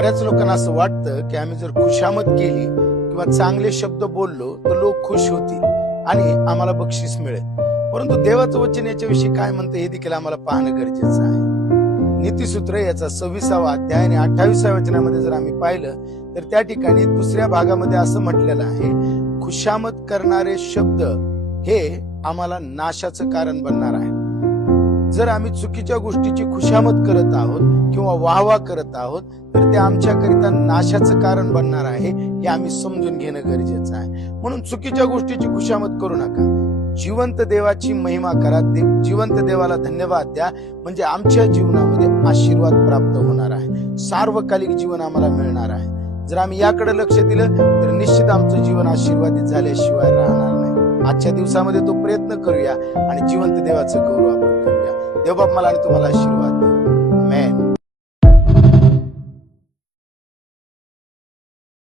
बऱ्याच लोकांना असं वाटतं की आम्ही जर खुशामत केली किंवा चांगले शब्द बोललो तर लोक खुश होतील आणि आम्हाला बक्षीस मिळेल. परंतु देवाचं वचन याच्याविषयी काय म्हणतं हे देखील आम्हाला पाहणं गरजेचं आहे. नीतिसूत्र याचा 26वा अध्याय आणि 28व्या वचनामध्ये जर आम्ही पाहिलं तर त्या ठिकाणी दुसऱ्या भागामध्ये असं म्हटलेलं आहे, खुशामत करणारे शब्द हे आम्हाला नाशाचं कारण बनणार आहे. जर आम्ही चुकीच्या गोष्टीची खुशामत करत आहोत किंवा वाहवा करत आहोत तर ते आमच्याकरिता नाशाचं कारण बनणार आहे हे आम्ही समजून घेणं गरजेचं आहे. म्हणून चुकीच्या गोष्टीची खुशामत करू नका. जिवंत देवाची महिमा करा, जिवंत देवाला धन्यवाद द्या, म्हणजे आमच्या जीवनामध्ये आशीर्वाद प्राप्त होणार आहे, सार्वकालिक जीवन आम्हाला मिळणार आहे. जर आम्ही याकडे लक्ष दिलं तर निश्चित आमचं जीवन आशीर्वादित झाल्याशिवाय राहणार नाही. आजच्या दिवसामध्ये तो प्रयत्न करूया आणि जिवंत देवाचं गौरव आपण करूया. देवबाप मला आणि तुम्हाला आशीर्वाद.